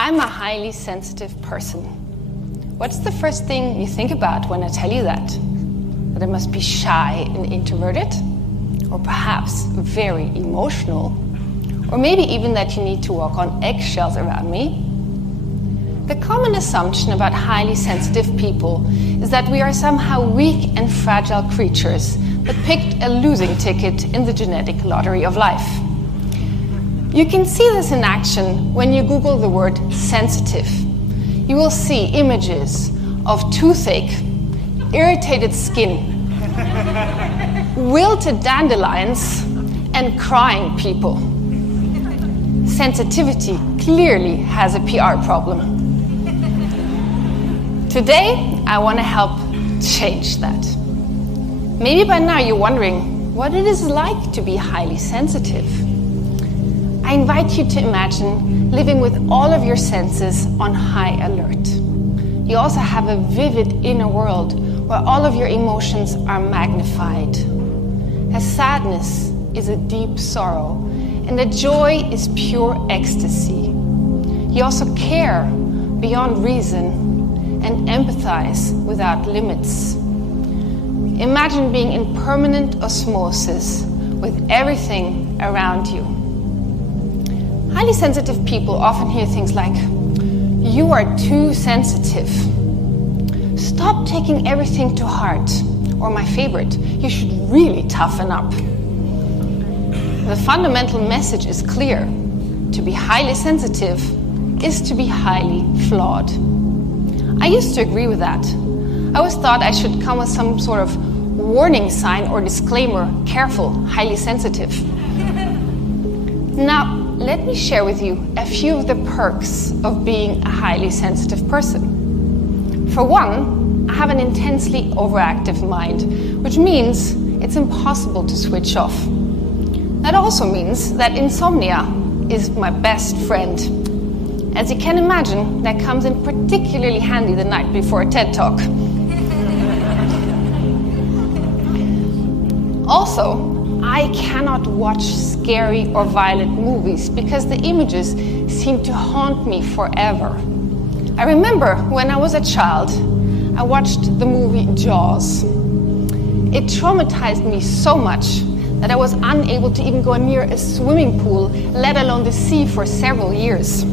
I'm a highly sensitive person. What's the first thing you think about when I tell you that? That I must be shy and introverted? Or perhaps very emotional? Or maybe even that you need to walk on eggshells around me? The common assumption about highly sensitive people is that we are somehow weak and fragile creatures that picked a losing ticket in the genetic lottery of life. You can see this in action when you Google the word sensitive. You will see images of toothache, irritated skin, wilted dandelions, and crying people. Sensitivity clearly has a PR problem. Today, I want to help change that. Maybe by now you're wondering what it is like to be highly sensitive. I invite you to imagine living with all of your senses on high alert. You also have a vivid inner world where all of your emotions are magnified. As sadness is a deep sorrow, and a joy is pure ecstasy. You also care beyond reason and empathize without limits. Imagine being in permanent osmosis with everything around you. Highly sensitive people often hear things like, "You are too sensitive. Stop taking everything to heart." Or my favorite, "You should really toughen up." The fundamental message is clear. To be highly sensitive is to be highly flawed. I used to agree with that. I always thought I should come with some sort of warning sign or disclaimer, "Careful, highly sensitive." Now, let me share with you a few of the perks of being a highly sensitive person. For one, I have an intensely overactive mind, which means it's impossible to switch off. That also means that insomnia is my best friend. As you can imagine, that comes in particularly handy the night before a TED Talk. Also, I cannot watch scary or violent movies because the images seem to haunt me forever. I remember when I was a child, I watched the movie Jaws. It traumatized me so much that I was unable to even go near a swimming pool, let alone the sea, for several years.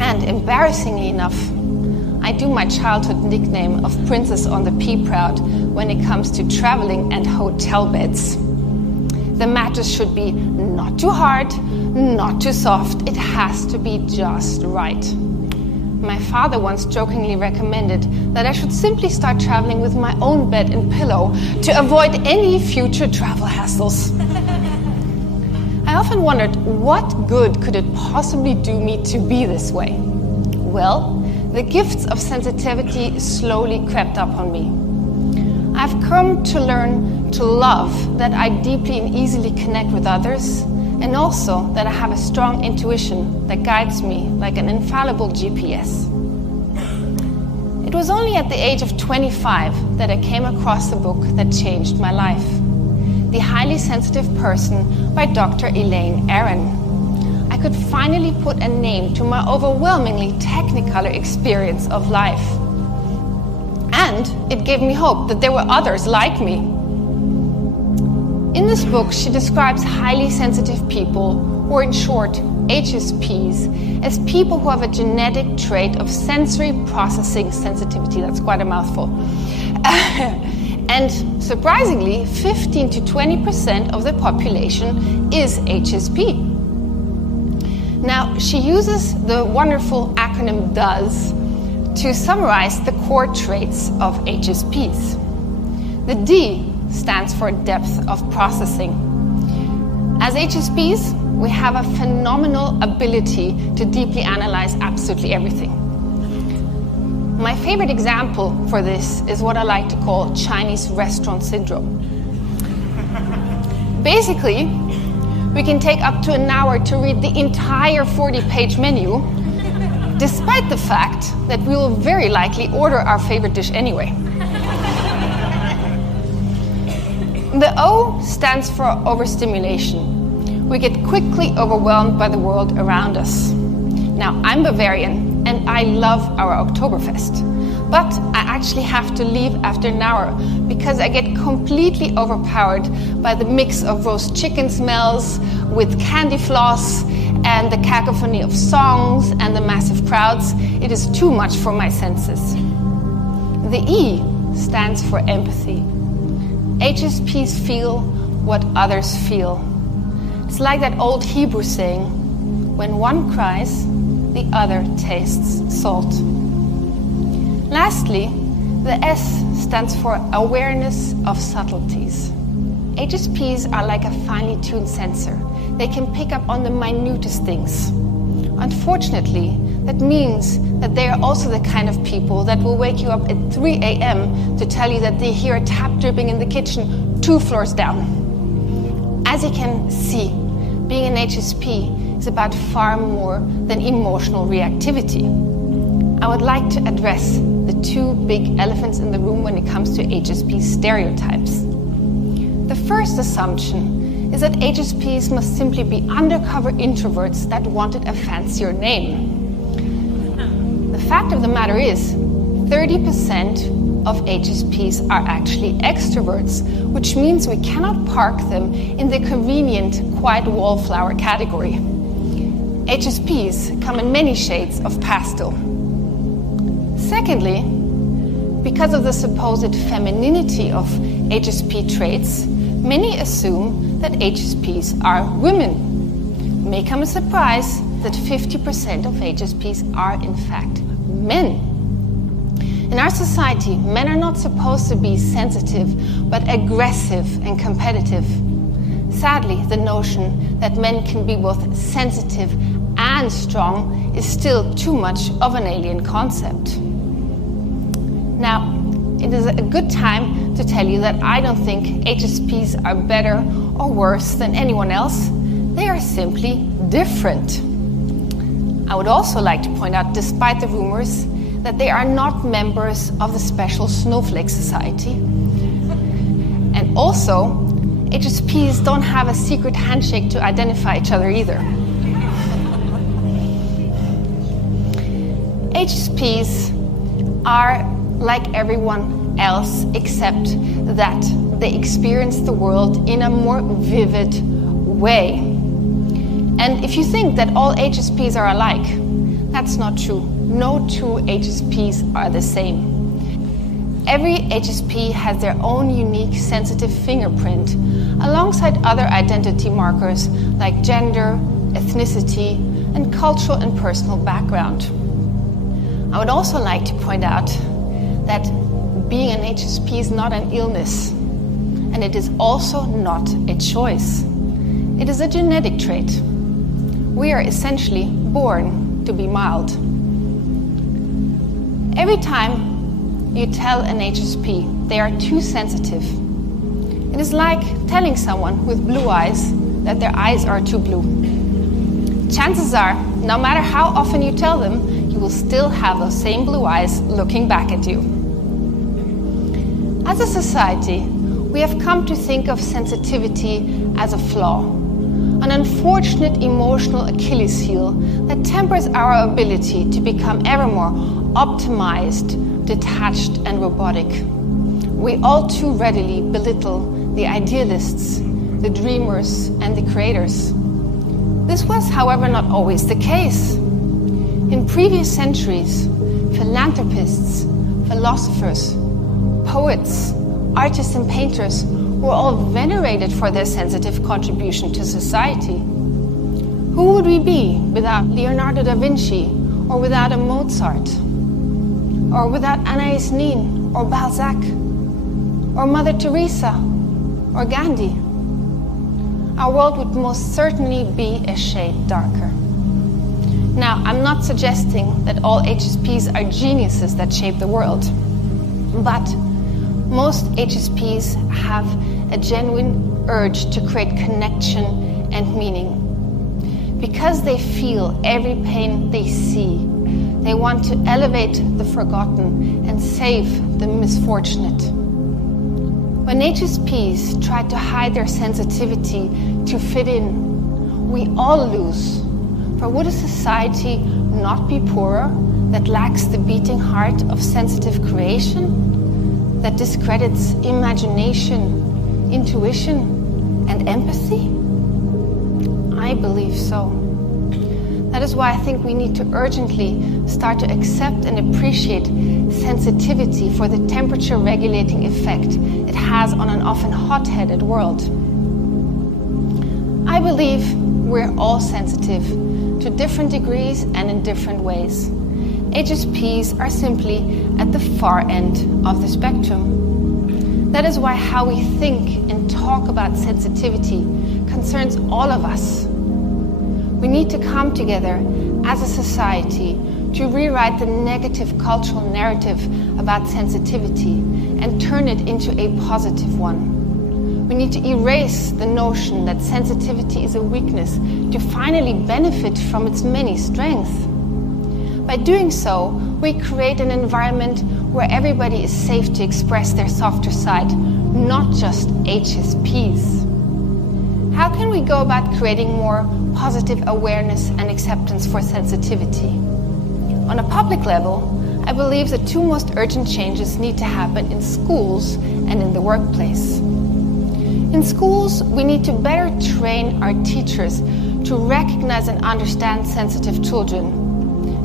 And embarrassingly enough, I do my childhood nickname of Princess on the Pea Proud when it comes to traveling and hotel beds. The mattress should be not too hard, not too soft. It has to be just right. My father once jokingly recommended that I should simply start traveling with my own bed and pillow to avoid any future travel hassles. I often wondered, what good could it possibly do me to be this way? Well, the gifts of sensitivity slowly crept up on me. I've come to learn to love that I deeply and easily connect with others, and also that I have a strong intuition that guides me like an infallible GPS. It was only at the age of 25 that I came across a book that changed my life. The Highly Sensitive Person by Dr. Elena Herdieckerhoff. I could finally put a name to my overwhelmingly technicolor experience of life. And it gave me hope that there were others like me. In this book, she describes highly sensitive people, or in short, HSPs, as people who have a genetic trait of sensory processing sensitivity. That's quite a mouthful. And surprisingly, 15 to 20% of the population is HSP. Now, she uses the wonderful acronym DOES to summarize the core traits of HSPs. The D stands for depth of processing. As HSPs, we have a phenomenal ability to deeply analyze absolutely everything. My favorite example for this is what I like to call Chinese restaurant syndrome. Basically, we can take up to an hour to read the entire 40-page menu, despite the fact that we will very likely order our favorite dish anyway. The O stands for overstimulation. We get quickly overwhelmed by the world around us. Now, I'm Bavarian and I love our Oktoberfest, but I actually have to leave after an hour because I get completely overpowered by the mix of roast chicken smells with candy floss and the cacophony of songs and the massive crowds. It is too much for my senses. The E stands for empathy. HSPs feel what others feel. It's like that old Hebrew saying, when one cries, the other tastes salt. Lastly, the S stands for awareness of subtleties. HSPs are like a finely tuned sensor. They can pick up on the minutest things. Unfortunately, that means that they are also the kind of people that will wake you up at 3 a.m. to tell you that they hear a tap dripping in the kitchen 2 floors down. As you can see, being an HSP is about far more than emotional reactivity. I would like to address the 2 big elephants in the room when it comes to HSP stereotypes. The first assumption is that HSPs must simply be undercover introverts that wanted a fancier name. The fact of the matter is, 30% of HSPs are actually extroverts, which means we cannot park them in the convenient quiet wallflower category. HSPs come in many shades of pastel. Secondly, because of the supposed femininity of HSP traits, many assume that HSPs are women. It may come as a surprise that 50% of HSPs are in fact men. In our society, men are not supposed to be sensitive, but aggressive and competitive. Sadly, the notion that men can be both sensitive and strong is still too much of an alien concept. Now, it is a good time to tell you that I don't think HSPs are better or worse than anyone else. They are simply different. I would also like to point out, despite the rumors, that they are not members of the special Snowflake Society. And also, HSPs don't have a secret handshake to identify each other either. HSPs are like everyone else, except that they experience the world in a more vivid way. And if you think that all HSPs are alike, that's not true. No 2 HSPs are the same. Every HSP has their own unique sensitive fingerprint, alongside other identity markers like gender, ethnicity, and cultural and personal background. I would also like to point out that being an HSP is not an illness, and it is also not a choice. It is a genetic trait. We are essentially born to be mild. Every time you tell an HSP they are too sensitive, it is like telling someone with blue eyes that their eyes are too blue. Chances are, no matter how often you tell them, you will still have those same blue eyes looking back at you. As a society, we have come to think of sensitivity as a flaw, an unfortunate emotional Achilles heel that tempers our ability to become ever more optimized, detached, and robotic. We all too readily belittle the idealists, the dreamers, and the creators. This was, however, not always the case. In previous centuries, philanthropists, philosophers, poets, artists, and painters were all venerated for their sensitive contribution to society. Who would we be without Leonardo da Vinci, or without a Mozart, or without Anais Nin, or Balzac, or Mother Teresa, or Gandhi? Our world would most certainly be a shade darker. Now, I'm not suggesting that all HSPs are geniuses that shape the world, but most HSPs have a genuine urge to create connection and meaning. Because they feel every pain they see, they want to elevate the forgotten and save the misfortunate. When HSPs try to hide their sensitivity to fit in, we all lose For would a society not be poorer that lacks the beating heart of sensitive creation, that discredits imagination, intuition, and empathy? I believe so. That is why I think we need to urgently start to accept and appreciate sensitivity for the temperature-regulating effect it has on an often hot-headed world. I believe we're all sensitive to different degrees and in different ways. HSPs are simply at the far end of the spectrum. That is why how we think and talk about sensitivity concerns all of us. We need to come together as a society to rewrite the negative cultural narrative about sensitivity and turn it into a positive one. We need to erase the notion that sensitivity is a weakness to finally benefit from its many strengths. By doing so, we create an environment where everybody is safe to express their softer side, not just HSPs. How can we go about creating more positive awareness and acceptance for sensitivity? On a public level, I believe the two most urgent changes need to happen in schools and in the workplace. In schools, we need to better train our teachers to recognize and understand sensitive children.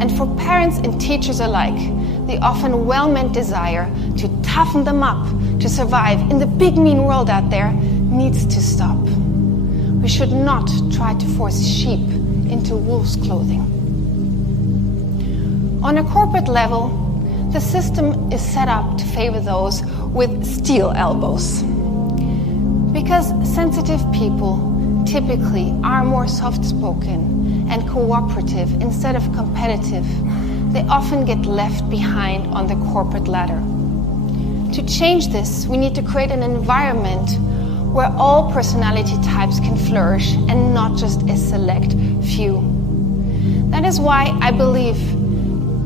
And for parents and teachers alike, the often well-meant desire to toughen them up to survive in the big mean world out there needs to stop. We should not try to force sheep into wolves' clothing. On a corporate level, the system is set up to favor those with steel elbows. Because sensitive people typically are more soft-spoken and cooperative instead of competitive, they often get left behind on the corporate ladder. To change this, we need to create an environment where all personality types can flourish and not just a select few. That is why I believe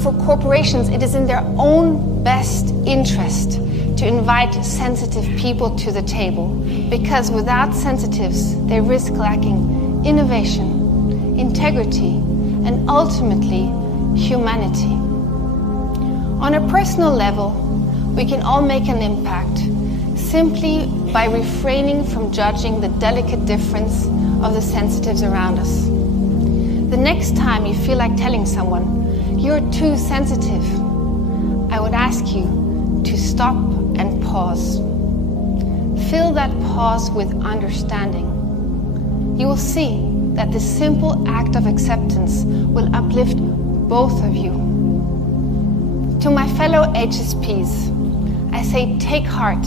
for corporations it is in their own best interest to invite sensitive people to the table, because without sensitives they risk lacking innovation, integrity, and ultimately humanity. On a personal level, we can all make an impact simply by refraining from judging the delicate difference of the sensitives around us. The next time you feel like telling someone, "You're too sensitive," I would ask you to stop and pause. Fill that pause with understanding. You will see that this simple act of acceptance will uplift both of you. To my fellow HSPs, I say take heart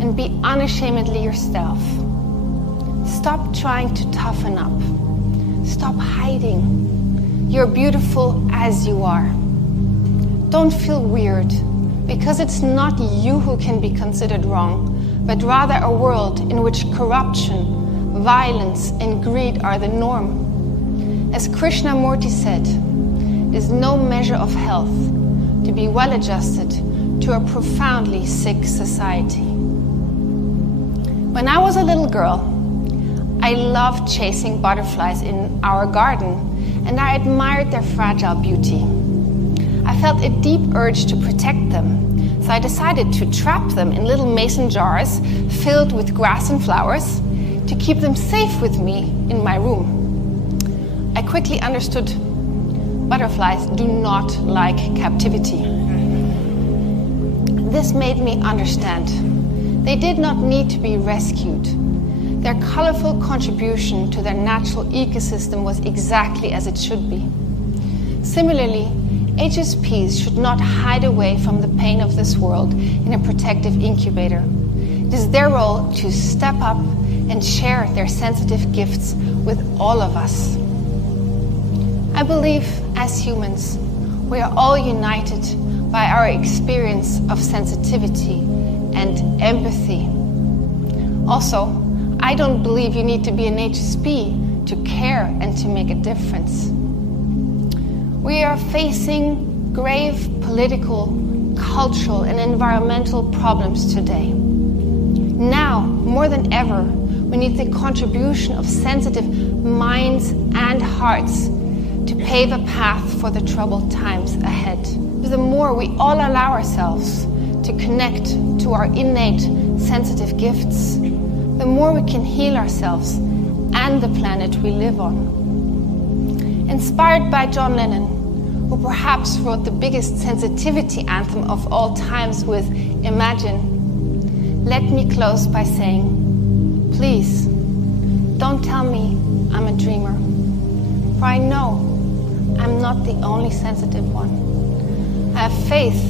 and be unashamedly yourself. Stop trying to toughen up. Stop hiding. You're beautiful as you are. Don't feel weird, because it's not you who can be considered wrong, but rather a world in which corruption, violence, and greed are the norm. As Krishnamurti said, it is no measure of health to be well-adjusted to a profoundly sick society. When I was a little girl, I loved chasing butterflies in our garden, and I admired their fragile beauty. I felt a deep urge to protect them, so I decided to trap them in little mason jars filled with grass and flowers to keep them safe with me in my room. I quickly understood butterflies do not like captivity. This made me understand they did not need to be rescued. Their colorful contribution to their natural ecosystem was exactly as it should be. Similarly, HSPs should not hide away from the pain of this world in a protective incubator. It is their role to step up and share their sensitive gifts with all of us. I believe, as humans, we are all united by our experience of sensitivity and empathy. Also, I don't believe you need to be an HSP to care and to make a difference. We are facing grave political, cultural, and environmental problems today. Now, more than ever, we need the contribution of sensitive minds and hearts pave a path for the troubled times ahead. The more we all allow ourselves to connect to our innate sensitive gifts, the more we can heal ourselves and the planet we live on. Inspired by John Lennon, who perhaps wrote the biggest sensitivity anthem of all times with Imagine, let me close by saying, please, don't tell me I'm a dreamer, for I know I'm not the only sensitive one. I have faith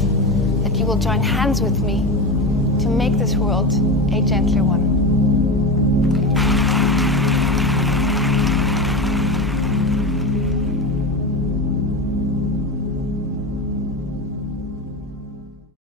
that you will join hands with me to make this world a gentler one.